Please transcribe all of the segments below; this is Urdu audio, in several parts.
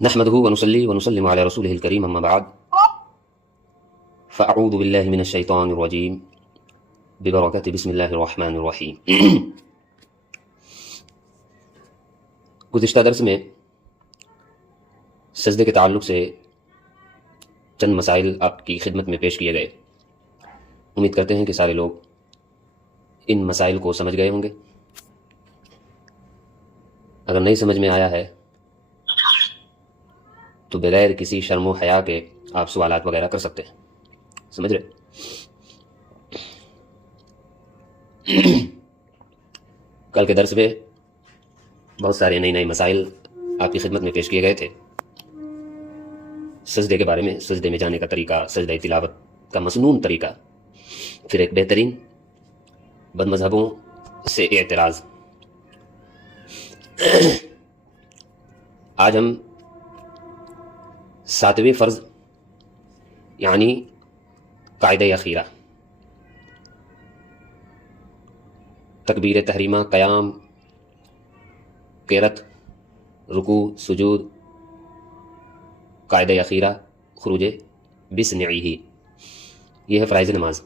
نحمده ونصلي ونسلم على رسوله الكريم اما بعد فاعوذ بالله من الشيطان الرجيم ببركات بسم الله الرحمن الرحیم۔ گزشتہ درس میں سجدے کے تعلق سے چند مسائل آپ کی خدمت میں پیش کیے گئے۔ امید کرتے ہیں کہ سارے لوگ ان مسائل کو سمجھ گئے ہوں گے۔ اگر نہیں سمجھ میں آیا ہے تو بغیر کسی شرم و حیا کے آپ سوالات وغیرہ کر سکتے ہیں۔ سمجھ رہے؟ کل کے درس میں بہت سارے نئے مسائل آپ کی خدمت میں پیش کیے گئے تھے۔ سجدے کے بارے میں، سجدے میں جانے کا طریقہ، سجدہ تلاوت کا مسنون طریقہ، پھر ایک بہترین بد مذہبوں سے اعتراض۔ آج ہم 7ویں فرض یعنی قاعدہ اخیرہ، تکبیر تحریمہ، قیام، قرات، رکوع، سجود، قاعدہ اخیرہ، خروج بسنعہ، یہ ہے فرائض نماز۔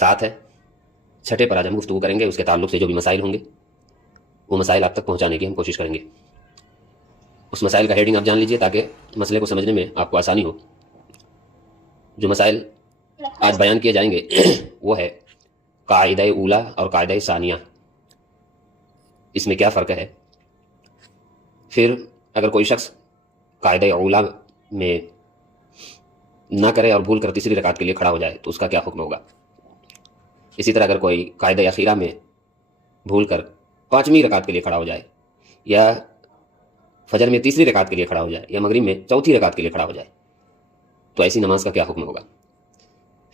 7 ہے، چھٹے پر آج ہم گفتگو کریں گے۔ اس کے تعلق سے جو بھی مسائل ہوں گے وہ مسائل آپ تک پہنچانے کی ہم کوشش کریں گے۔ اس مسائل کا ہیڈنگ آپ جان لیجئے تاکہ مسئلے کو سمجھنے میں آپ کو آسانی ہو۔ جو مسائل آج بیان کیے جائیں گے وہ ہے قاعدہ اولا اور قاعدہ ثانیہ، اس میں کیا فرق ہے۔ پھر اگر کوئی شخص قاعدہ اولا میں نہ کرے اور بھول کر تیسری رکعت کے لیے کھڑا ہو جائے تو اس کا کیا حکم ہوگا۔ اسی طرح اگر کوئی قاعدہ اخیرہ میں بھول کر 5ویں رکعت کے لیے کھڑا ہو جائے، یا فجر میں تیسری رکعت کے لیے کھڑا ہو جائے، یا مغرب میں چوتھی رکعت کے لیے کھڑا ہو جائے تو ایسی نماز کا کیا حکم ہوگا۔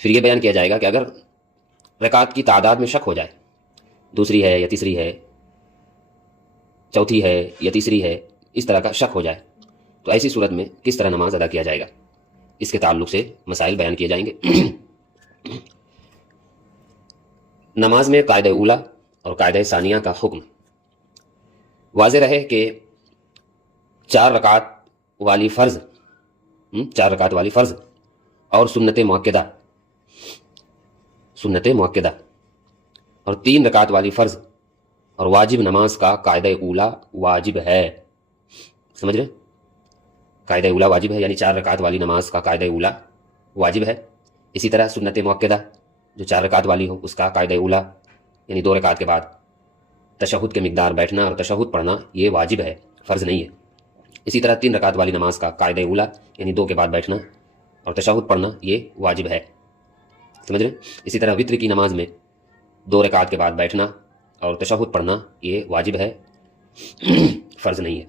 پھر یہ بیان کیا جائے گا کہ اگر رکعت کی تعداد میں شک ہو جائے، دوسری ہے یا تیسری ہے، چوتھی ہے یا تیسری ہے، اس طرح کا شک ہو جائے تو ایسی صورت میں کس طرح نماز ادا کیا جائے گا، اس کے تعلق سے مسائل بیان کیے جائیں گے۔ نماز میں قاعدہ اولا اور قاعدہ ثانیہ کا حکم واضح رہے کہ 4 رکعت والی فرض، 4 رکعت والی فرض اور سنت مؤکدہ اور 3 رکعت والی فرض اور واجب نماز کا قاعدہ اولا واجب ہے۔ سمجھ رہے؟ قاعدہ اولا واجب ہے، یعنی 4 رکعت والی نماز کا قاعدہ اولا واجب ہے۔ اسی طرح سنت مؤکدہ جو 4 رکعت والی ہو، اس کا قاعدہ اولا یعنی 2 رکعت کے بعد تشہد کے مقدار بیٹھنا اور تشہد پڑھنا یہ واجب ہے، فرض نہیں ہے۔ اسی طرح 3 رکعت والی نماز کا قاعدہ اولا یعنی 2 کے بعد بیٹھنا اور تشہد پڑھنا یہ واجب ہے۔ سمجھ رہے؟ اسی طرح وتر کی نماز میں 2 رکعت کے بعد بیٹھنا اور تشہد پڑھنا یہ واجب ہے، فرض نہیں ہے۔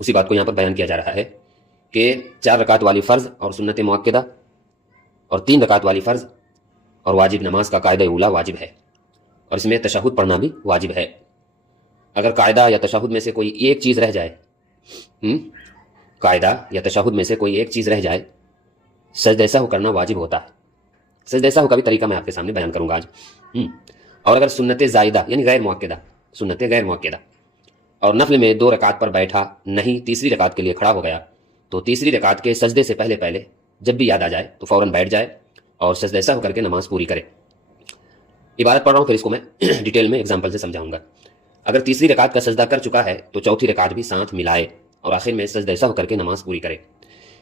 اسی بات کو یہاں پر بیان کیا جا رہا ہے کہ 4 رکعت والی فرض اور سنت مؤکدہ اور 3 رکعت والی فرض اور واجب نماز کا قاعدہ اولا واجب ہے، اور اس میں تشہد پڑھنا بھی واجب ہے۔ اگر قاعدہ یا تشہد میں سے کوئی ایک چیز رہ جائے، قاعدہ یا تشہد میں سے کوئی ایک چیز رہ جائے، سجدہ سہو کرنا واجب ہوتا ہے۔ سجدہ سہو کا بھی طریقہ میں آپ کے سامنے بیان کروں گا آج۔ اور اگر سنت زائدہ یعنی غیر مؤکدہ، سنت غیر مؤکدہ اور نفل میں 2 رکعت پر بیٹھا نہیں، تیسری رکعت کے لیے کھڑا ہو گیا تو تیسری رکعت کے سجدے سے پہلے جب بھی یاد آ جائے تو فوراً بیٹھ جائے اور سجدہ سہو کر کے نماز پوری کرے۔ عبارت پڑھ رہا ہوں، پھر اس کو میں ڈیٹیل میں اگزامپل سے سمجھاؤں گا۔ اگر تیسری رکعت کا سجدہ کر چکا ہے تو چوتھی رکعت بھی ساتھ ملائے اور آخر میں سجدہ سہو کر کے نماز پوری کرے،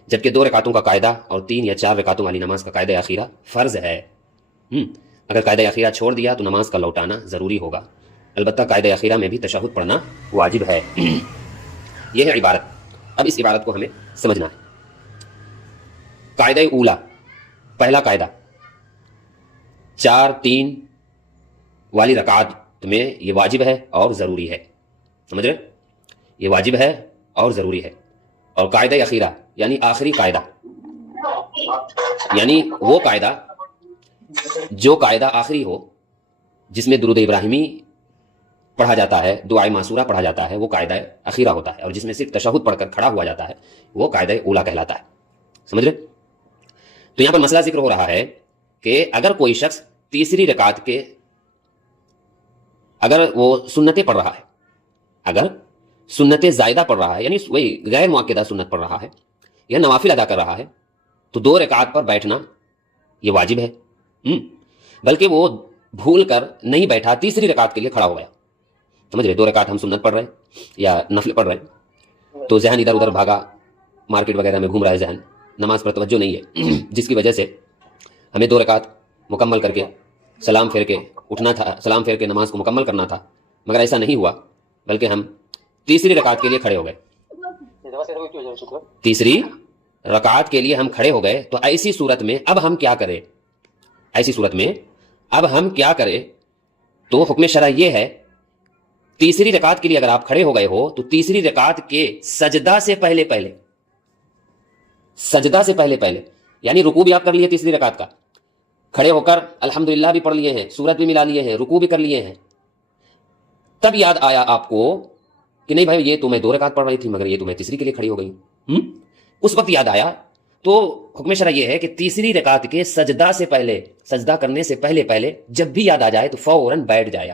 جبکہ 2 رکعتوں کا قاعدہ اور 3 یا 4 رکعتوں والی نماز کا قاعدہ اخیرہ فرض ہے۔ اگر قاعدہ اخیرہ چھوڑ دیا تو نماز کا لوٹانا ضروری ہوگا، البتہ قاعدہ اخیرہ میں بھی تشہد پڑھنا واجب ہے۔ یہ ہے عبارت۔ اب اس عبارت کو ہمیں سمجھنا ہے۔ قاعدہ اولا، پہلا قاعدہ، 4-3 والی رکعت میں یہ واجب ہے اور ضروری ہے۔ سمجھ رہے؟ یہ واجب ہے اور ضروری ہے۔ اور قاعدہ اخیرہ یعنی آخری قاعدہ، یعنی وہ قاعدہ جو قاعدہ آخری ہو، جس میں درود ابراہیمی پڑھا جاتا ہے، دعائے معصورہ پڑھا جاتا ہے، وہ قاعدہ اخیرہ ہوتا ہے، اور جس میں صرف تشہد پڑھ کر کھڑا ہوا جاتا ہے وہ قاعدہ اولا کہلاتا ہے۔ سمجھ رہے؟ تو یہاں پر مسئلہ ذکر ہو رہا ہے کہ اگر کوئی شخص تیسری رکعت کے، اگر وہ سنتیں پڑھ رہا ہے، اگر سنت زائدہ پڑھ رہا ہے، یعنی وہی غیر مؤکدہ سنت پڑھ رہا ہے یا نوافل ادا کر رہا ہے، تو 2 رکعت پر بیٹھنا یہ واجب ہے۔ بلکہ وہ بھول کر نہیں بیٹھا، تیسری رکعت کے لیے کھڑا ہو گیا، سمجھ رہے، 2 رکعت ہم سنت پڑھ رہے ہیں یا نفل پڑھ رہے ہیں، تو ذہن ادھر ادھر بھاگا، مارکیٹ وغیرہ میں گھوم رہا ہے ذہن، نماز پر توجہ نہیں ہے، جس کی وجہ سے ہمیں 2 رکعت مکمل کر کے سلام پھیر کے اٹھنا تھا، سلام پھیر کے نماز کو مکمل کرنا تھا، مگر ایسا نہیں ہوا، بلکہ ہم تیسری رکعت کے لیے کھڑے ہو گئے، تیسری رکعت کے لیے ہم کھڑے ہو گئے۔ تو ایسی صورت میں اب ہم کیا کریں؟ ایسی صورت میں اب ہم کیا کریں؟ تو حکم شرع یہ ہے، تیسری رکعت کے لیے اگر آپ کھڑے ہو گئے ہو تو تیسری رکعت کے سجدہ سے پہلے یعنی رکوع بھی آپ کر لیے تیسری رکعت کا، کھڑے ہو کر الحمدللہ بھی پڑھ لیے ہیں، سورت بھی ملا لیے ہیں، رکوع بھی کر لیے ہیں، تب یاد آیا آپ کو کہ نہیں بھائی یہ تو میں 2 رکعت پڑھ رہی تھی، مگر یہ تو میں تیسری کے لیے کھڑی ہو گئی ہوں، اس وقت یاد آیا، تو حکم شرع یہ ہے کہ تیسری رکعت کے سجدہ سے پہلے، سجدہ کرنے سے پہلے جب بھی یاد آ جائے تو فوراً بیٹھ جائے۔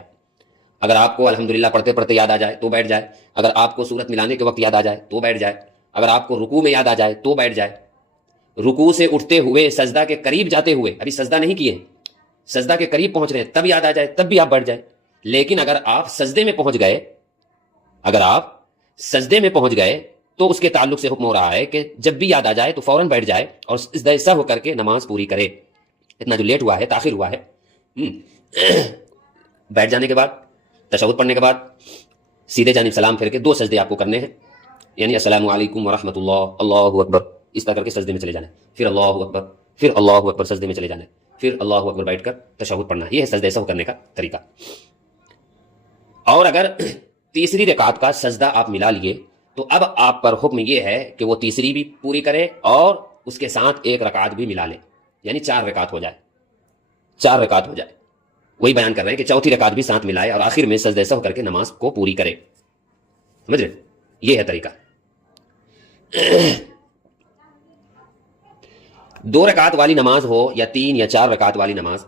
اگر آپ کو الحمدللہ پڑھتے پڑھتے یاد آ جائے تو بیٹھ جائے، اگر آپ کو سورت ملانے کے وقت یاد آ جائے تو بیٹھ جائے، اگر آپ کو رکوع میں یاد آ جائے تو بیٹھ جائے، رکوع سے اٹھتے ہوئے سجدہ کے قریب جاتے ہوئے، ابھی سجدہ نہیں کیے، سجدہ کے قریب پہنچ رہے ہیں تب یاد آ جائے تب بھی آپ بیٹھ جائے۔ لیکن اگر آپ سجدے میں پہنچ گئے تو اس کے تعلق سے حکم ہو رہا ہے کہ جب بھی یاد آ جائے تو فوراً بیٹھ جائے اور سجدہ سہو کر کے نماز پوری کرے۔ اتنا جو لیٹ ہوا ہے، تاخیر ہوا ہے، بیٹھ جانے کے بعد، تشہد پڑھنے کے بعد سیدھے جانب سلام پھیر کے 2 سجدے آپ کو کرنے ہیں، یعنی السلام علیکم ورحمۃ اللہ، اللہ اکبر، اس طرح کر کے سجدے میں چلے جانا ہے، پھر اللہ اکبر، پھر اللہ اکبر، سجدے میں چلے جانا ہے، پھر اللہ اکبر بیٹھ کر تشہد پڑھنا ہے۔ یہ ہے سجدہ سہو کرنے کا طریقہ۔ اور اگر تیسری رکعت کا سجدہ آپ ملا لیے تو اب آپ پر حکم یہ ہے کہ وہ تیسری بھی پوری کرے اور اس کے ساتھ 1 رکعت بھی ملا لے، یعنی 4 رکعت ہو جائے، وہی بیان کر رہے ہیں کہ چوتھی رکعت بھی ساتھ ملائے اور آخر میں سجدہ سہو کر کے نماز کو پوری کرے، سمجھ رہے؟ یہ ہے طریقہ۔ 2 رکعت والی نماز ہو یا 3 یا 4 رکعت والی نماز،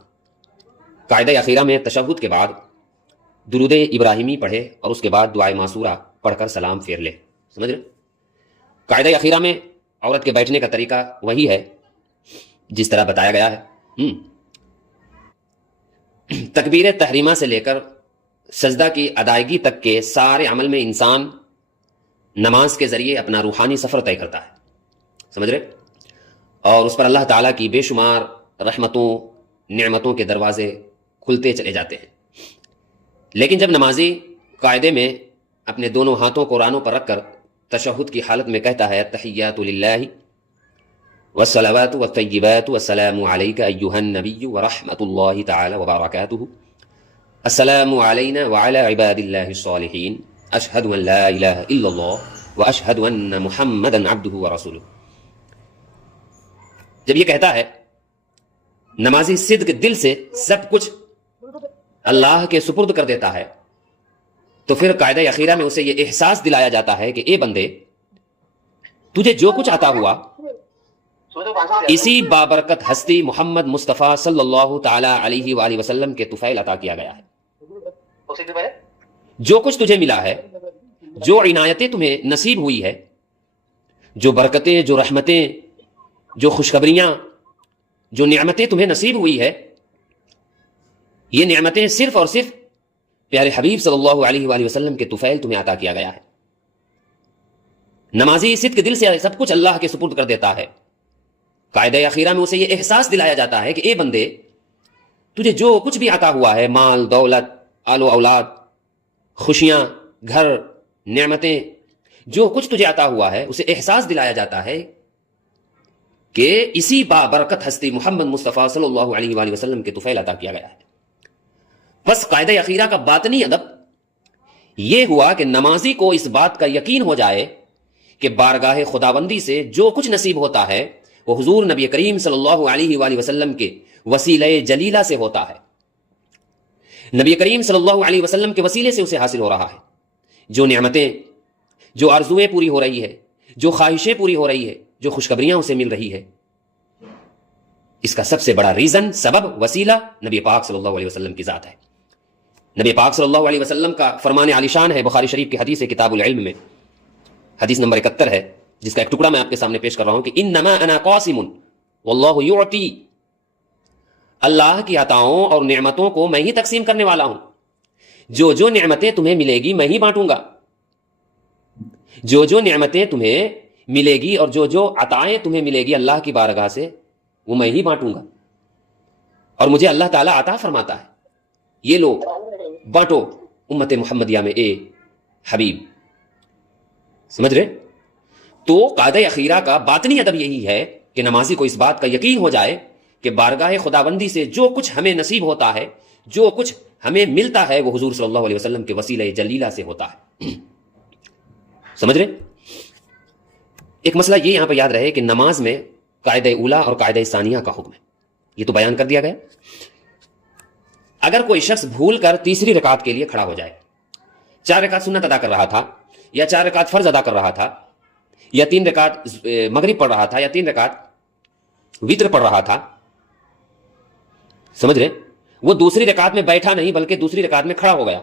قاعدہ اخیرہ میں تشہد کے بعد درود ابراہیمی پڑھے اور اس کے بعد دعائے معصورہ پڑھ کر سلام پھیر لے، سمجھ رہے؟ قاعدہ اخیرہ میں عورت کے بیٹھنے کا طریقہ وہی ہے جس طرح بتایا گیا ہے۔ تکبیر تحریمہ سے لے کر سجدہ کی ادائیگی تک کے سارے عمل میں انسان نماز کے ذریعے اپنا روحانی سفر طے کرتا ہے، سمجھ رہے؟ اور اس پر اللہ تعالیٰ کی بے شمار رحمتوں، نعمتوں کے دروازے کھلتے چلے جاتے ہیں۔ لیکن جب نمازی قاعدے میں اپنے دونوں ہاتھوں کو رانوں پر رکھ کر تشہد کی حالت میں کہتا ہے تحیات للہ والصلوات والطیبات والسلام علیک ایہا النبی ورحمۃ اللہ تعالی وبرکاتہ، السلام علینا وعلی عباد اللہ الصالحین، اشہد ان لا الہ الا اللہ واشہد ان محمدا عبدہ ورسولہ، جب یہ کہتا ہے نمازی صدق دل سے سب کچھ اللہ کے سپرد کر دیتا ہے، تو پھر قاعدہ اخیرہ میں اسے یہ احساس دلایا جاتا ہے کہ اے بندے، تجھے جو کچھ عطا ہوا اسی بابرکت ہستی محمد مصطفیٰ صلی اللہ تعالی علیہ وآلہ وسلم کے طفیل عطا کیا گیا ہے۔ جو کچھ تجھے ملا ہے، جو عنایتیں تمہیں نصیب ہوئی ہے، جو برکتیں، جو رحمتیں، جو خوشخبریاں، جو نعمتیں تمہیں نصیب ہوئی ہے، یہ نعمتیں صرف اور صرف پیارے حبیب صلی اللہ علیہ وآلہ وسلم کے طفیل تمہیں عطا کیا گیا ہے۔ نمازی صدق دل سے سب کچھ اللہ کے سپرد کر دیتا ہے۔ قاعدہ اخیرہ میں اسے یہ احساس دلایا جاتا ہے کہ اے بندے، تجھے جو کچھ بھی عطا ہوا ہے، مال، دولت، آل و اولاد، خوشیاں، گھر، نعمتیں، جو کچھ تجھے عطا ہوا ہے، اسے احساس دلایا جاتا ہے کہ اسی بابرکت ہستی محمد مصطفیٰ صلی اللہ علیہ وآلہ وسلم کے طفیل عطا کیا گیا ہے۔ بس قاعدہ اخیرہ کا باطنی ادب یہ ہوا کہ نمازی کو اس بات کا یقین ہو جائے کہ بارگاہ خداوندی سے جو کچھ نصیب ہوتا ہے وہ حضور نبی کریم صلی اللہ علیہ وآلہ وسلم کے وسیلہ جلیلہ سے ہوتا ہے، نبی کریم صلی اللہ علیہ وسلم کے وسیلے سے اسے حاصل ہو رہا ہے۔ جو نعمتیں، جو آرزویں پوری ہو رہی ہے، جو خواہشیں پوری ہو رہی ہے، جو خوشخبریاں اسے مل رہی ہے، اس کا سب سے بڑا ریزن، سبب، وسیلہ نبی پاک صلی اللہ علیہ وسلم کی ذات ہے۔ نبی پاک صلی اللہ علیہ وسلم کا فرمان عالی شان ہے، بخاری شریف کی حدیث ہے کتاب العلم میں، حدیث نمبر 71 ہے، جس کا ایک ٹکڑا میں آپ کے سامنے پیش کر رہا ہوں کہ انما انا قاسم واللہ یعطی، اللہ کی عطاؤں اور نعمتوں کو میں ہی تقسیم کرنے والا ہوں، جو جو نعمتیں تمہیں ملے گی میں ہی بانٹوں گا، جو جو نعمتیں تمہیں ملے گی اور جو جو عطائیں تمہیں ملے گی اللہ کی بارگاہ سے وہ میں ہی بانٹوں گا، اور مجھے اللہ تعالیٰ عطا فرماتا ہے، یہ لو بانٹو امت محمدیہ میں اے حبیب۔ سمجھ رہے؟ تو قاعدہ اخیرہ کا باطنی ادب یہی ہے کہ نمازی کو اس بات کا یقین ہو جائے کہ بارگاہ خداوندی سے جو کچھ ہمیں نصیب ہوتا ہے، جو کچھ ہمیں ملتا ہے، وہ حضور صلی اللہ علیہ وسلم کے وسیلہ جلیلہ سے ہوتا ہے۔ سمجھ رہے؟ ایک مسئلہ یہ یہاں پہ یاد رہے کہ نماز میں قاعدہ اولا اور قاعدہ ثانیہ کا حکم ہے، یہ تو بیان کر دیا گیا۔ اگر کوئی شخص بھول کر تیسری رکعت کے لیے کھڑا ہو جائے، 4 رکعت سنت ادا کر رہا تھا، یا 4 رکعت فرض ادا کر رہا تھا، یا 3 رکعت مغرب پڑھ رہا تھا، یا 3 رکعت وتر پڑھ رہا تھا، سمجھ رہے؟ وہ دوسری رکعت میں بیٹھا نہیں بلکہ دوسری رکعت میں کھڑا ہو گیا،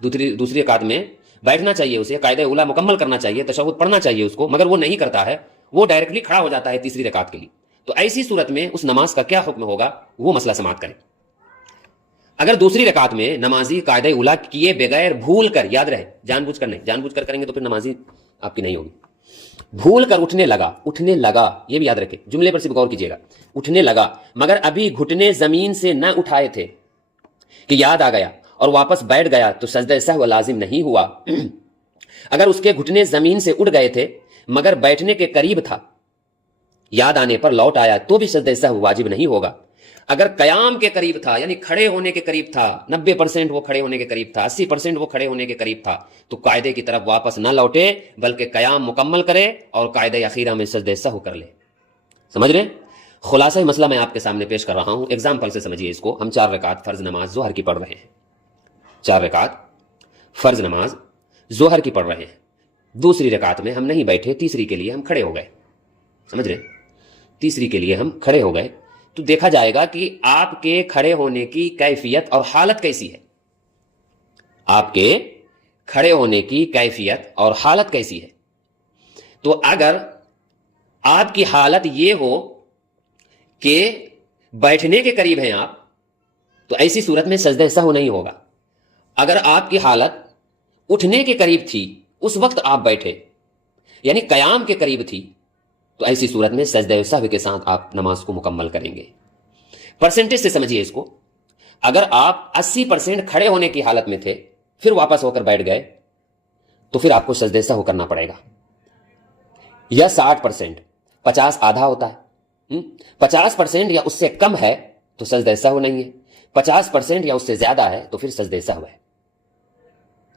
دوسری رکعت میں بیٹھنا چاہیے اسے، قاعدہ اولا مکمل کرنا چاہیے، تشہد پڑھنا چاہیے اس کو، مگر وہ نہیں کرتا ہے، وہ ڈائریکٹلی کھڑا ہو جاتا ہے تیسری رکعت کے لیے، تو ایسی صورت میں اس نماز کا کیا حکم ہوگا وہ مسئلہ سماعت کریں۔ اگر دوسری رکعت میں نمازی قاعدہ اولا کیے بغیر بھول کر، یاد رہے جان بوجھ کر نہیں، جان بوجھ کر کریں گے تو پھر نمازی آپ کی نہیں ہوگی، بھول کر اٹھنے لگا، یہ بھی یاد رکھیں، جملے پر صرف غور کیجیے گا، اٹھنے لگا مگر ابھی گھٹنے زمین سے نہ اٹھائے تھے کہ یاد آ گیا اور واپس بیٹھ گیا تو سجدہ سہو لازم نہیں ہوا۔ اگر اس کے گھٹنے زمین سے اٹھ گئے تھے مگر بیٹھنے کے قریب تھا، یاد آنے پر لوٹ آیا تو بھی سجدہ سہو واجب نہیں ہوگا۔ اگر قیام کے قریب تھا، یعنی کھڑے ہونے کے قریب تھا، 90% وہ کھڑے ہونے کے قریب تھا، 80% وہ کھڑے ہونے کے قریب تھا، تو قاعدے کی طرف واپس نہ لوٹے بلکہ قیام مکمل کرے اور قاعدہ اخیرہ میں سجدہ سہو کر لے۔ سمجھ رہے؟ خلاصہ مسئلہ میں آپ کے سامنے پیش کر رہا ہوں، ایگزامپل سے سمجھیے اس کو۔ ہم 4 رکعت فرض نماز ظہر کی پڑھ رہے ہیں، 4 رکعت فرض نماز ظہر کی پڑھ رہے ہیں، دوسری رکعت میں ہم نہیں بیٹھے، تیسری کے لیے ہم کھڑے ہو گئے، سمجھ رہے؟ تیسری کے لیے ہم کھڑے ہو گئے تو دیکھا جائے گا کہ آپ کے کھڑے ہونے کی کیفیت اور حالت کیسی ہے، آپ کے کھڑے ہونے کی کیفیت اور حالت کیسی ہے۔ تو اگر آپ کی حالت یہ ہو کہ بیٹھنے کے قریب ہیں آپ، تو ایسی صورت میں سجدہ سہو نہیں ہوگا۔ اگر آپ کی حالت اٹھنے کے قریب تھی، اس وقت آپ بیٹھے، یعنی قیام کے قریب تھی، تو ایسی صورت میں سجدہ سہو کے ساتھ آپ نماز کو مکمل کریں گے۔ پرسنٹیج سے سمجھیے اس کو، اگر آپ 80% کھڑے ہونے کی حالت میں تھے پھر واپس ہو کر بیٹھ گئے تو پھر آپ کو سجدہ سہو کرنا پڑے گا، یا 60%، 50 آدھا ہوتا ہے، 50% یا اس سے کم ہے تو سجدہ سہو نہیں ہے، 50% یا اس سے زیادہ ہے تو پھر سجدہ سہو ہے۔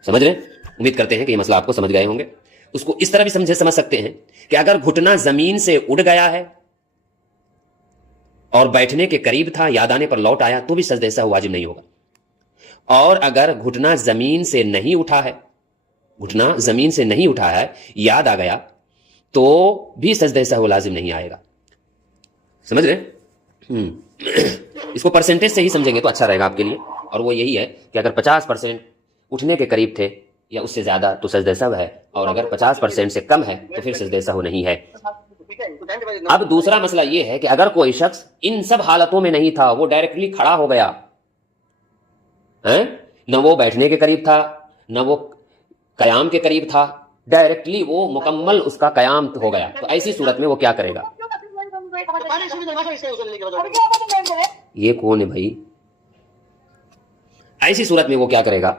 سمجھ رہے ہیں؟ امید کرتے ہیں کہ یہ مسئلہ آپ کو سمجھ گئے ہوں گے۔ اس کو اس طرح بھی سمجھ سکتے ہیں کہ اگر گھٹنا زمین سے اڑ گیا ہے اور بیٹھنے کے قریب تھا، یاد آنے پر لوٹ آیا تو بھی سجدہ سہو واجب نہیں ہوگا، اور اگر گھٹنا زمین سے نہیں اٹھا ہے، گھٹنا زمین سے نہیں اٹھا ہے، یاد آ گیا تو بھی سجدہ سہو لازم نہیں آئے گا۔ سمجھ رہے؟ اس کو پرسنٹیج سے ہی سمجھیں گے تو اچھا رہے گا آپ کے لیے، اور وہ یہی ہے کہ اگر 50% اٹھنے کے قریب تھے یا اس سے زیادہ تو سجدہ سہو ہے، اور اگر 50% سے کم ہے تو پھر سجدہ سہو نہیں ہے۔ اب دوسرا مسئلہ یہ ہے کہ اگر کوئی شخص ان سب حالتوں میں نہیں تھا، وہ ڈائریکٹلی کھڑا ہو گیا، نہ وہ بیٹھنے کے قریب تھا نہ وہ قیام کے قریب تھا، ڈائریکٹلی وہ مکمل اس کا قیام ہو گیا، تو ایسی صورت میں وہ کیا کرے گا؟ یہ کون ہے بھائی؟ ایسی صورت میں وہ کیا کرے گا؟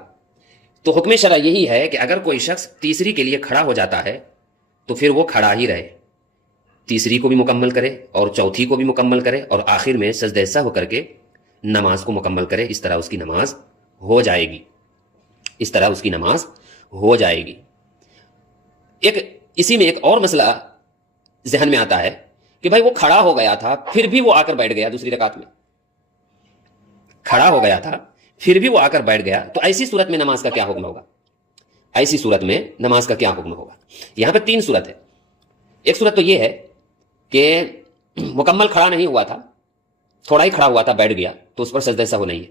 تو حکم شرع یہی ہے کہ اگر کوئی شخص تیسری کے لیے کھڑا ہو جاتا ہے تو پھر وہ کھڑا ہی رہے، تیسری کو بھی مکمل کرے اور چوتھی کو بھی مکمل کرے، اور آخر میں سجدہ سہو کر کے نماز کو مکمل کرے۔ اس طرح اس کی نماز ہو جائے گی، اس طرح اس کی نماز ہو جائے گی۔ اسی میں ایک اور مسئلہ ذہن میں آتا ہے کہ بھائی وہ کھڑا ہو گیا تھا پھر بھی وہ آ کر بیٹھ گیا، دوسری رکعت میں کھڑا ہو گیا تھا پھر بھی وہ آ کر بیٹھ گیا، تو ایسی صورت میں نماز کا کیا حکم ہوگا؟ ایسی صورت میں نماز کا کیا حکم ہوگا؟ یہاں پہ 3 صورت ہے۔ ایک صورت تو یہ ہے کہ مکمل کھڑا نہیں ہوا تھا، تھوڑا ہی کھڑا ہوا تھا، بیٹھ گیا، تو اس پر سجدہ سہو نہیں ہے۔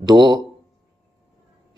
2,